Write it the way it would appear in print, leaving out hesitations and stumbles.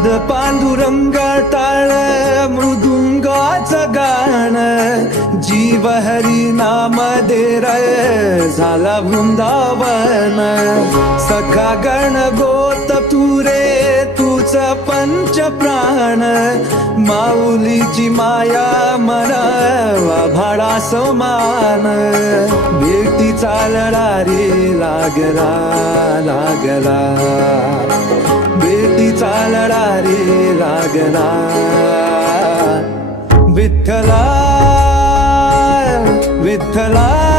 नाद पांडुरंग टाळ मृदुंगाचं गाण जीव हरी नाम दे रे झाला वृंदावन सखा गण गोत तू रे तूच पंच प्राण माऊलीची माया मन भाडा समान भेटी चालला रे लागला लागला भेटी चालला रे लागला विठ्ठला विठ्ठला